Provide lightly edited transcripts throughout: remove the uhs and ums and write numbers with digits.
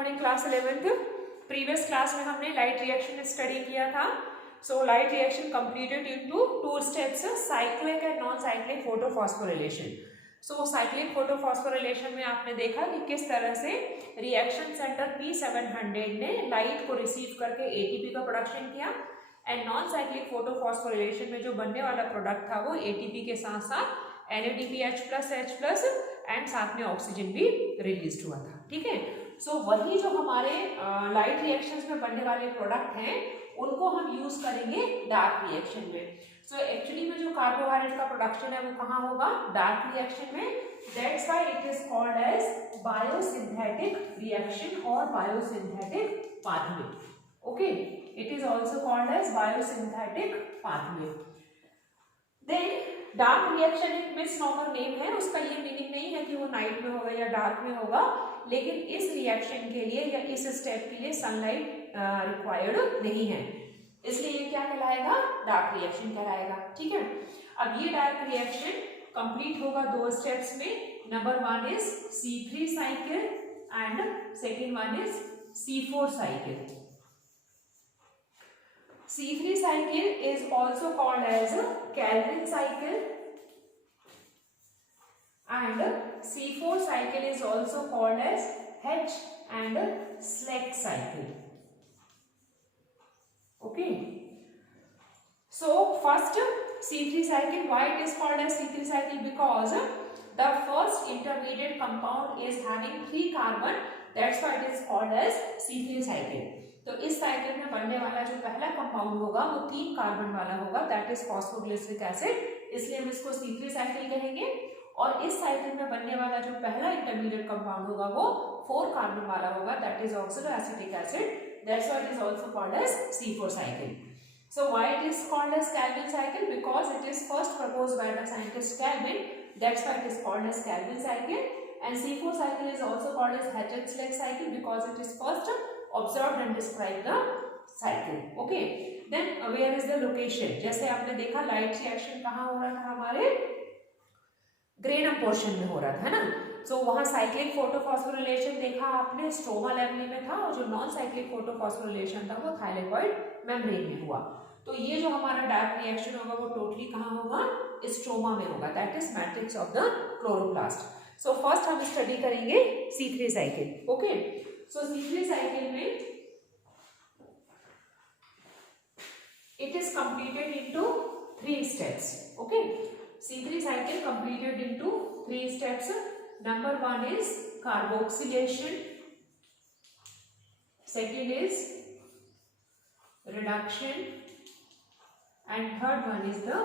Morning class 11th। Previous class में हमने light reaction study किया था। So light reaction completed into 2 steps, cyclic and non cyclic photophosphorylation. So cyclic photophosphorylation में आपने देखा कि किस तरह से रिएक्शन सेंटर P700 ने लाइट को रिसीव करके एटीपी का प्रोडक्शन किया, एंड नॉन साइक्लिक फोटोफॉस्फोरिलेशन में जो बनने वाला प्रोडक्ट था वो एटीपी के साथ साथ NADPH+H+ एंड साथ में ऑक्सीजन भी रिलीज हुआ था। ठीक है, सो वही जो हमारे लाइट रिएक्शंस में बनने वाले प्रोडक्ट हैं उनको हम यूज करेंगे डार्क रिएक्शन में। सो एक्चुअली में जो कार्बोहाइड्रेट का प्रोडक्शन है वो कहाँ होगा? डार्क रिएक्शन में। That's why it is called as biosynthetic reaction और biosynthetic pathway. Okay, it is also called as biosynthetic pathway. Then dark reaction एक मिसनॉमर नेम है, उसका ये मीनिंग नहीं है कि वो नाइट में होगा या डार्क में होगा, लेकिन इस रिएक्शन के लिए या इस स्टेप के लिए सनलाइट रिक्वायर्ड नहीं है, इसलिए ये क्या कहलाएगा? डार्क रिएक्शन कहलाएगा। ठीक है, अब ये डार्क रिएक्शन कंप्लीट होगा 2 स्टेप्स में। Number 1 is C3 cycle and second one is C4 cycle. C3 cycle is also called as Calvin cycle and C4 cycle is also called as H and Slack cycle. Okay. So first C3 cycle, why it is called as C3 cycle? Because the first intermediate compound is having 3 carbon. That's why it is called as C3 cycle. तो इस cycle में बनने वाला जो पहला compound होगा वो 3 carbon वाला होगा, दैट इज फॉस्फोग्लिसरिक एसिड, इसलिए हम इसको C3 साइकिल कहेंगे। और इस साइकिल में बनने वाला जो पहला इंटरमीडिएट कंपाउंड होगा वो 4 कार्बन वाला होगा, that is oxaloacetic acid, that's why it is also called as C4 cycle. So why it is called as Calvin cycle? Because it is first proposed by the scientist Calvin, that's why it is called as Calvin cycle. And C4 cycle is also called as H-Slack cycle because it is first observed and described the cycle. Okay, then where is the location? जैसे आपने देखा light reaction कहाँ हो रहा था? हमारे granum portion में हो रहा था, है ना? सो वहाँ साइक्लिक फोटोफॉस्फोरिलेशन देखा आपने, स्ट्रोमा लेवल में था, और जो नॉन साइक्लिक फोटोफॉस्फोरिलेशन था वो थायलेकॉइड मेम्ब्रेन में हुआ। तो ये जो हमारा डार्क रिएक्शन होगा वो टोटली कहाँ होगा? स्ट्रोमा में होगा, that is matrix of the chloroplast. So first हम स्टडी करेंगे C3 साइकिल। ओके, सो C3 साइकिल में it is completed into 3 steps. Okay, C3 cycle completed into 3 steps. Number 1 is carboxylation, second is reduction, and third one is the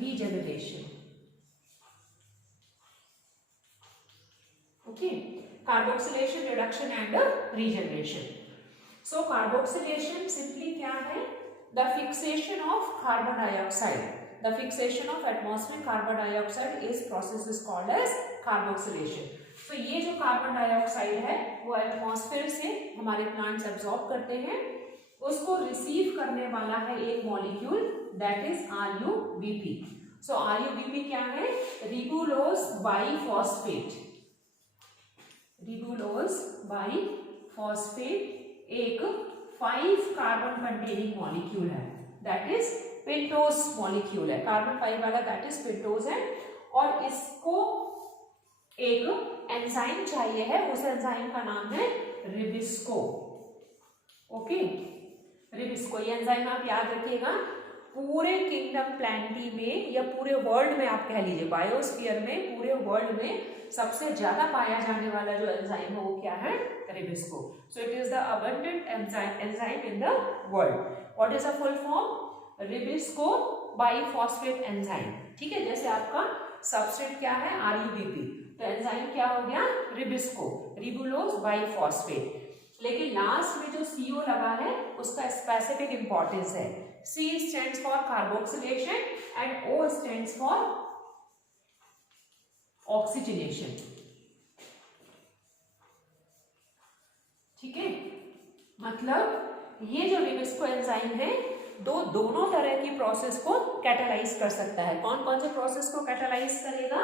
regeneration. Okay, carboxylation, reduction and regeneration. So carboxylation simply क्या है? The fixation of carbon dioxide. The fixation of atmospheric carbon dioxide is process is called as carboxylation. तो ये जो carbon dioxide है वो atmosphere से हमारे plants absorb करते हैं, उसको रिसीव करने वाला है एक molecule, that is RuBP. So RuBP क्या है? Ribulose biphosphate. रिबुलोज बाइफॉस्फेट एक 5 कार्बन कंटेनिंग मॉलिक्यूल है, दैट इज पेंटोज मॉलिक्यूल है, कार्बन 5 वाला, दैट इज पेंटोज है। और इसको एक एंजाइम चाहिए है, उस एंजाइम का नाम है रिबिस्को। ओके, रिबिस्को, ये एंजाइम आप याद रखिएगा, पूरे किंगडम प्लैनेटी में या पूरे वर्ल्ड में आप कह लीजिए, बायोस्फीयर में, पूरे वर्ल्ड में सबसे ज्यादा पाया जाने वाला जो एंजाइम है वो क्या है? Rubisco. So it is the abundant enzyme in the world. What is the full form? Rubisco biphosphate enzyme. ठीक है, जैसे आपका सबस्ट्रेट क्या है? RuBP, तो एंजाइम क्या हो गया? रिबिस्को, रिबुलोज बाइफॉस्फेट। लेकिन लास्ट में जो CO लगा है उसका स्पेसिफिक इंपॉर्टेंस है। C stands for carboxylation and O stands for oxygenation. ठीक है, मतलब ये जो रिबिस्को एंजाइम है दोनों तरह की प्रोसेस को कैटालाइज कर सकता है। कौन कौन से प्रोसेस को कैटालाइज करेगा?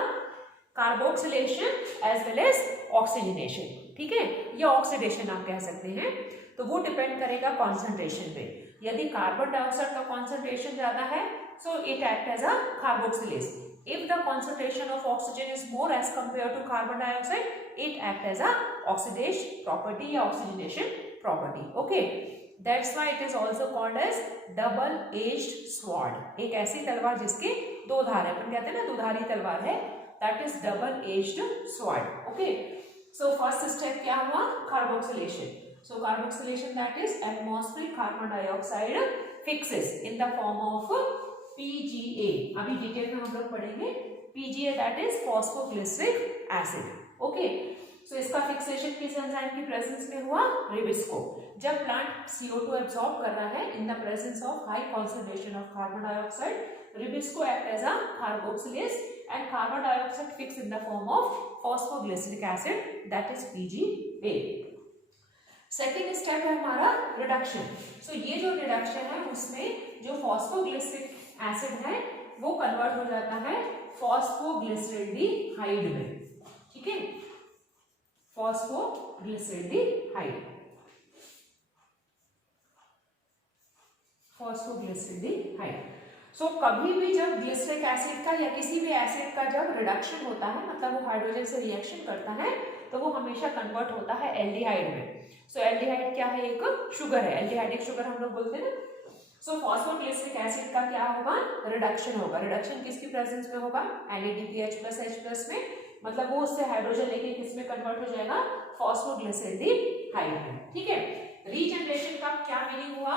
Carboxylation as well as oxygenation. ठीक है, ये ऑक्सीडेशन आप कह सकते हैं। तो वो डिपेंड करेगा कॉन्सेंट्रेशन पे। यदि कार्बन डाइऑक्साइड का कॉन्सेंट्रेशन ज्यादा है so it act as a carboxylase. If the concentration of oxygen is more as compared to carbon dioxide, it act as a oxidation property या oxygenation property. Okay, that's why it is also called as double-edged sword. एक ऐसी तलवार जिसके दो धार है, अपन कहते हैं ना दुधारी तलवार है, that is double-edged sword. Okay, so first step क्या हुआ? Carboxylation. So carboxylation, that is atmospheric carbon dioxide fixes in the form of PGA. अभी डिटेल में हम लोग पढ़ेंगे। PGA that is phosphoglyceric acid. Okay. So इसका फिक्सेशन किस enzyme की प्रेजेंस में हुआ? रिबिस्को। जब प्लांट CO2 एब्सॉर्ब कर रहा है in the presence of high concentration of carbon dioxide, rubisco act as a carboxylase and carbon dioxide fix in the form of phosphoglyceric acid, that is PGA. Second step है हमारा reduction. सो ये जो reduction है उसमें जो phosphoglyceric acid है वो convert हो जाता है फॉस्फोग्लिसरेल्डिहाइड में, ठीक है, फॉस्फोग्लिसरेल्डिहाइड, फॉस्फोग्लिसरेल्डिहाइड। सो कभी भी जब ग्लिसरिक एसिड का या किसी भी एसिड का जब रिडक्शन होता है, मतलब वो हाइड्रोजन से रिएक्शन करता है, तो वो हमेशा कन्वर्ट होता है एल्डिहाइड में। सो एल्डिहाइड क्या है? एक शुगर है, एल्डिहाइडिक शुगर हम लोग बोलते हैं ना। सो फॉस्फोग्लिसरिक एसिड का क्या होगा? रिडक्शन होगा। रिडक्शन किसकी प्रेजेंस में होगा? NADPH+H+ में, मतलब वो उससे हाइड्रोजन लेके किसमें कन्वर्ट हो जाएगा? फॉस्फोग्लिसरेल्डिहाइड में, ठीक है। रीजनरेशन का क्या मीनिंग हुआ?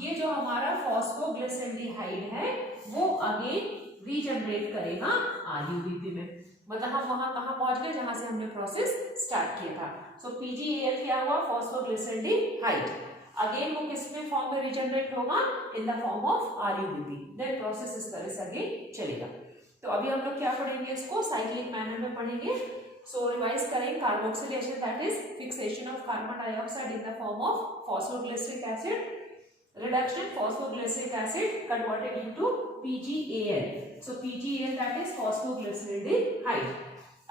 ये जो हमारा फॉस्फोग्लिसरेल्डिहाइड है वो अगेन रीजनरेट करेगा RUBP में, मतलब हम वहां कहां पहुंच गए जहां से हमने प्रोसेस स्टार्ट किया था। सो PgAl क्या हुआ? फॉस्फोग्लिसरेल्डिहाइड। अगेन वो किस में फॉर्म में रीजनरेट होगा? In the form of RUBP। Then process इस तरह से अगेन चलेगा। तो अभी हम लोग क्या पढ़ेंगे? इसको साइक्लिक मैनर में पढ़ेंगे। सो रिवाइज करें। Carboxylation that is fixation of carbon dioxide in the form of phosphoglyceric acid, reduction phosphoglyceric acid converted into PgAl. So PgAl that is phosphoglyceraldehyde.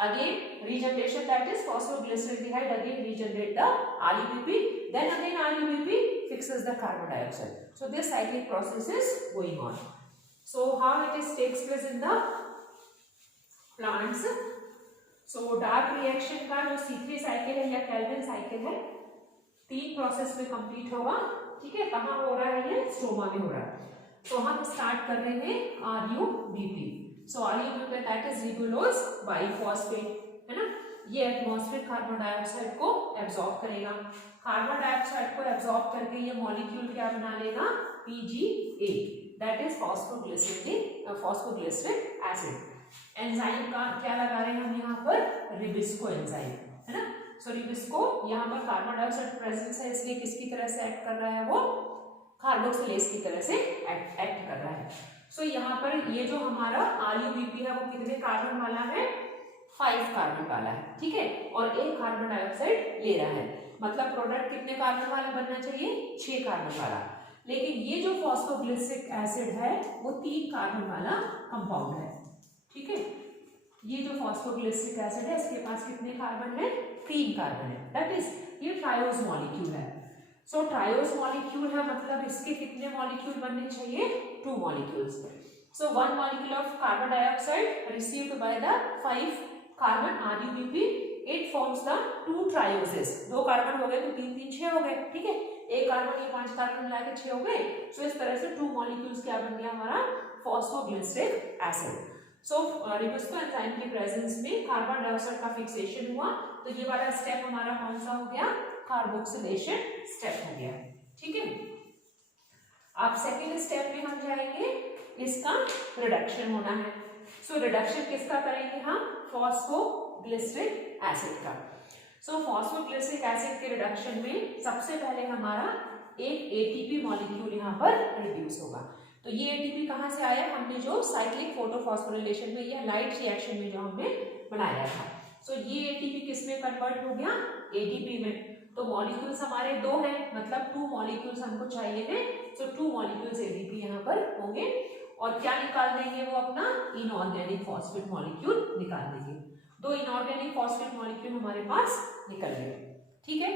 Again regeneration that is phosphoglyceraldehyde again regenerate the RUBP. Then again RUBP fixes the carbon dioxide. So this cyclic process is going on. So how it is takes place in the plants? So dark reaction का जो C3 cycle है या Calvin cycle है, 3 process में complete होगा, ठीक है। कहाँ हो रहा है? ये स्ट्रोमा में हो रहा है। तो हम स्टार्ट कर रहे हैं RUBP। So RUBP that is ribulose biphosphate, है ना। ये एटमॉस्फेरिक कार्बन डाइऑक्साइड को एब्जॉर्ब करेगा। कार्बन डाइऑक्साइड को एब्जॉर्ब करके ये मॉलिक्यूल क्या बना लेगा? PGA that is phosphoglyceric acid. Enzyme का क्या लगा रहे हैं हम यहाँ पर? रिबिस्को एंजाइम, है ना। सो रिबिस्को यहाँ पर कार्बन डाइऑक्साइड प्रेजेंस है इसलिए किसकी तरह से एक्ट कर रहा है? वो कार्बोक्सिलेज की तरह से एक्ट कर रहा है। सो यहाँ पर ये जो हमारा RUBP है वो कितने कार्बन वाला है? 5 कार्बन वाला है, ठीक है, और 1 कार्बन डाइऑक्साइड ले रहा है, मतलब प्रोडक्ट कितने कार्बन वाला बनना चाहिए? 6 कार्बन वाला। लेकिन ये जो फॉस्फोग्लिसरिक एसिड है वो 3 कार्बन वाला कंपाउंड है, ठीक है। ये जो फॉस्फोग्लिसरिक एसिड है इसके पास कितने कार्बन है? 3 कार्बन है, दैट इज ये ट्रायोज मॉलिक्यूल है। सो ट्रायोज मॉलिक्यूल है, मतलब इसके कितने मॉलिक्यूल बनने चाहिए? 2 molecules. So 1 molecule of carbon dioxide received by the 5 carbon RUBP, it forms the 2 ट्रायोजेस। 2 carbon हो गए तो 3 3 6 हो गए, ठीक है। 1 कार्बन ये 5 कार्बन मिला के 6 हो गए। सो इस तरह से 2 मॉलिक्यूल्स क्या बन गया हमारा? Phosphoglyceric acid. So rubisco enzyme की प्रेजेंस में कार्बन डाइऑक्साइड का फिक्सेशन हुआ, तो ये वाला स्टेप हमारा कौन सा हो गया? कार्बोक्सिलेशन स्टेप हो गया, ठीक है। अब सेकेंड स्टेप में हम जाएंगे, इसका रिडक्शन होना है। सो रिडक्शन किसका करेंगे हम? फॉस्फोग्लिसरिक एसिड का। सो फॉस्फोग्लिसरिक एसिड के रिडक्शन में सबसे पहले हमारा एक ATP मॉलिक्यूल यहाँ पर रिड्यूस होगा। तो ये ATP कहाँ से आया? हमने जो साइक्लिक फोटोफॉस्फोरिलेशन में या लाइट रिएक्शन में जो हमने बनाया था। सो ये ATP किस में कन्वर्ट हो गया? ATP में। तो मॉलिक्यूल्स हमारे 2 हैं, मतलब 2 मॉलिक्यूल्स हमको चाहिए थे। सो 2 मॉलिक्यूल्स ATP यहाँ पर होंगे, और क्या निकाल देंगे? वो अपना इनऑर्गेनिक फॉस्फेट मॉलिक्यूल निकाल देंगे। 2 इनऑर्गेनिक फॉस्फेट मॉलिक्यूल हमारे पास निकल गए। ठीक है।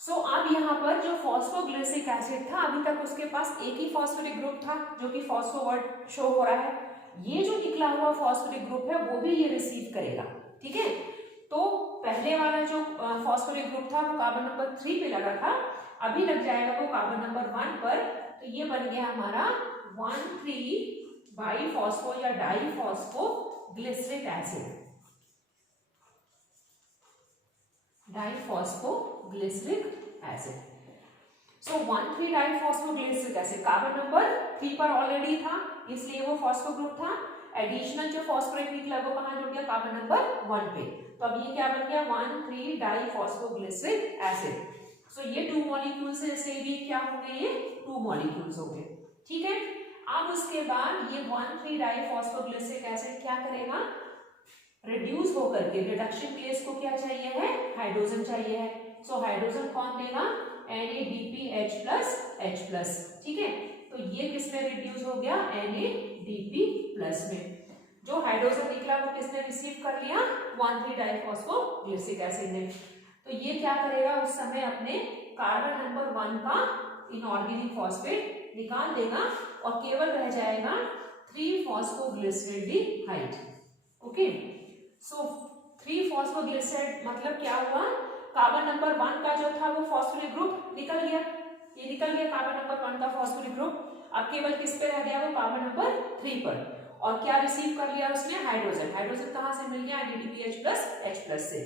सो अब यहाँ पर जो फॉस्फोग्लिसरिक एसिड था, अभी तक उसके पास एक ही फॉस्फोरिक ग्रुप था जो कि फॉस्फो वर्ड शो हो रहा है। ये जो निकला हुआ फॉस्फोरिक ग्रुप है वो भी ये रिसीव करेगा, ठीक है। तो पहले वाला जो फॉस्फोरिक ग्रुप था वो कार्बन नंबर 3 पे लगा था, अभी लग जाएगा वो कार्बन नंबर 1 पर। तो ये बन गया हमारा 1,3 बाईफॉस्फो या डाईफॉस्फोग्लिसरिक एसिड, डाईफॉस्फोग्लिसरिक एसिड। सो 1,3 डाईफॉस्फोग्लिसरिक एसिड कार्बन नंबर 3 पर ऑलरेडी था, इसलिए वो फॉस्फो ग्रुप था। एडिशनल जो फॉस्फोरेट निकला वो कहां जुड़ गया, कार्बन नंबर 1 पे। तो अब ये क्या बन गया, 1,3 डाईफॉस्फोग्लिसरिक एसिड। सो ये 2 मॉलिक्यूल्स है, इसलिए भी क्या हो गए, ये 2 मॉलिक्यूल्स हो गए, ठीक है। अब उसके बाद ये 1,3 डाईफॉस्फोग्लिसरिक एसिड क्या करेगा, रिड्यूस होकर के रिडक्शन के लिए इसको क्या चाहिए है, हाइड्रोजन चाहिए है। सो हाइड्रोजन कौन देगा, NADPH+H+, ठीक है। तो ये किसमें रिड्यूस हो गया, NADP+ में। जो हाइड्रोजन निकला वो किसने रिसीव कर लिया, 1,3 डाईफॉस्फोग्लिसरिक एसिड ने। तो ये क्या करेगा, उस समय अपने कार्बन नंबर 1 का इनऑर्गेनिक फॉस्फेट निकाल देगा और केवल रह जाएगा 3 फॉस्फोग्लिसरेल्डिहाइड। ओके, सो 3 फॉस्फोग्लिसराइड मतलब क्या हुआ, कार्बन नंबर 1 का जो था वो फॉस्फोरिक ग्रुप निकल गया, ये निकल गया कार्बन नंबर 1 का फॉस्फोरिक ग्रुप। अब केवल किस पे रह गया, वो कार्बन नंबर 3 पर। और क्या रिसीव कर लिया उसने, हाइड्रोजन। हाइड्रोजन कहां से मिल गया, NADPH+H+ से।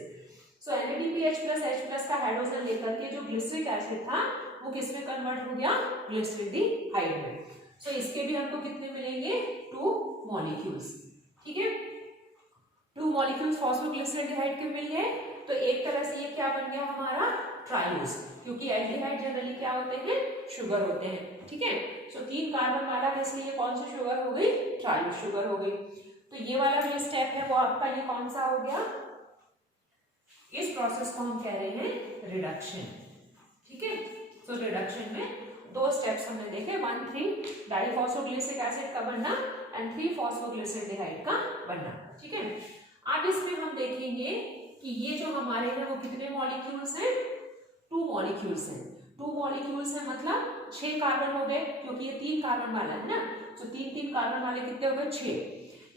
सो NADPH+H+ का हाइड्रोजन लेकर के जो ग्लिसरिक एसिड था वो किसमें कन्वर्ट हो गया, ग्लिसरेल्डिहाइड में। सो इसके भी हमको कितने मिलेंगे, 2 मॉलिक्यूल्स, ठीक है। 2 मॉलिक्यूल्स फॉस्फोग्लिसरेल्डिहाइड के मिल गए। तो एक तरह से ये क्या बन गया हमारा, ट्रायोस, क्योंकि एल्डिहाइड जनरली क्या होते हैं, शुगर होते हैं, ठीक है। सो 3 कार्बन वाला है, इसलिए कौन सी शुगर हो गई, ट्रायोस शुगर हो गई। तो ये वाला जो स्टेप है वो आपका ये कौन सा हो गया, इस प्रोसेस को हम कह रहे हैं रिडक्शन, ठीक है। तो रिडक्शन में 2 स्टेप्स हमने देखे, 1,3 डाईफॉस्फोग्लिसरिक एसिड का बनना एंड 3 फॉस्फोग्लिसरेल्डिहाइड का बनना, ठीक है। अब इसमें हम देखेंगे कि ये जो हमारे हैं वो कितने मॉलिक्यूल्स हैं, 2 मॉलिक्यूल्स हैं। 2 मॉलिक्यूल्स हैं मतलब 6 कार्बन हो गए, क्योंकि ये 3 कार्बन वाला है ना। तो 3 कार्बन वाले कितने हो गए, 6।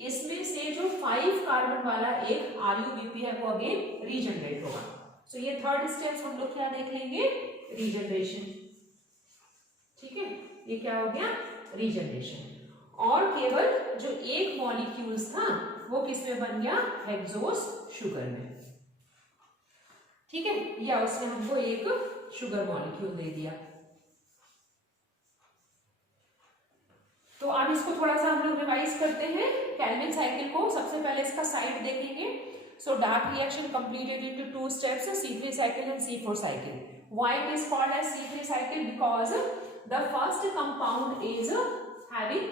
इसमें से जो 5 कार्बन वाला एक RUBP है वो अगेन रीजनरेट होगा। सो ये 3rd स्टेप हम लोग क्या देख लेंगे, रीजनरेशन, ठीक है। ये क्या हो गया, रीजनरेशन। और केवल जो एक मॉलिक्यूल्स था वो किसमें बन गया, हेक्सोस शुगर में, ठीक है। या उसने हमको एक शुगर मॉलिक्यूल दे दिया। तो अब इसको थोड़ा सा हम लोग रिवाइज करते हैं केल्विन साइकिल को। सबसे पहले इसका साइड देखेंगे। So dark reaction completed into 2 steps, C3 cycle and C4 cycle. Why it is called as C3 cycle? Because the first compound is having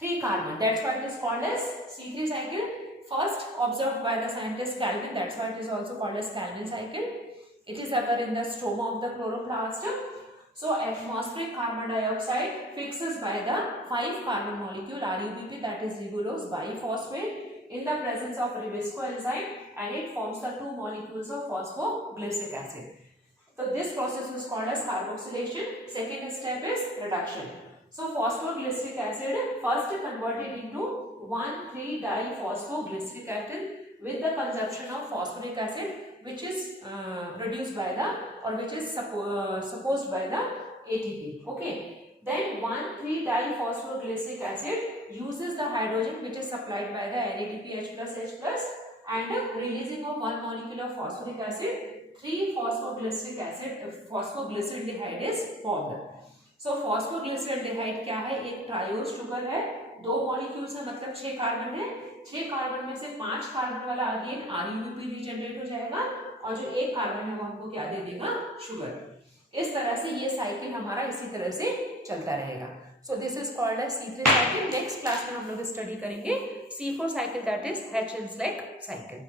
3 carbon. That's why it is called as C3 cycle. First observed by the scientist Kelvin. That's why it is also called as Kelvin cycle. It is occur in the stroma of the chloroplast. So atmospheric carbon dioxide fixes by the 5 carbon molecule RUBP, that is ribulose biphosphate, in the presence of Ribisco enzyme, and it forms the 2 molecules of phosphoglyceric acid. So this process is called as carboxylation. Second step is reduction. So phosphoglyceric acid first converted into 1,3 diphosphoglyceric acid with the consumption of phosphoric acid, which is produced by the, or which is supposed by the ATP. Okay. Then 1,3 diphosphoglyceric acid uses the hydrogen which is supplied by the NADPH+H+, and releasing of 1 molecule of phosphoric acid, 3 phosphoglyceric acid, phosphoglyceraldehyde is formed. So phosphoglyceraldehyde क्या है, एक triose sugar है, 2 molecules है मतलब 6 carbon है। 6 carbon में से 5 carbon वाला अगेन RUBP रीजनरेट हो जाएगा, और जो 1 कार्बन है वो हमको क्या दे देगा, शुगर। इस तरह से ये साइकिल हमारा इसी तरह से चलता रहेगा। So this is called as C3 cycle. Next class में हम लोग स्टडी करेंगे C4 cycle, that is H-Henschel cycle.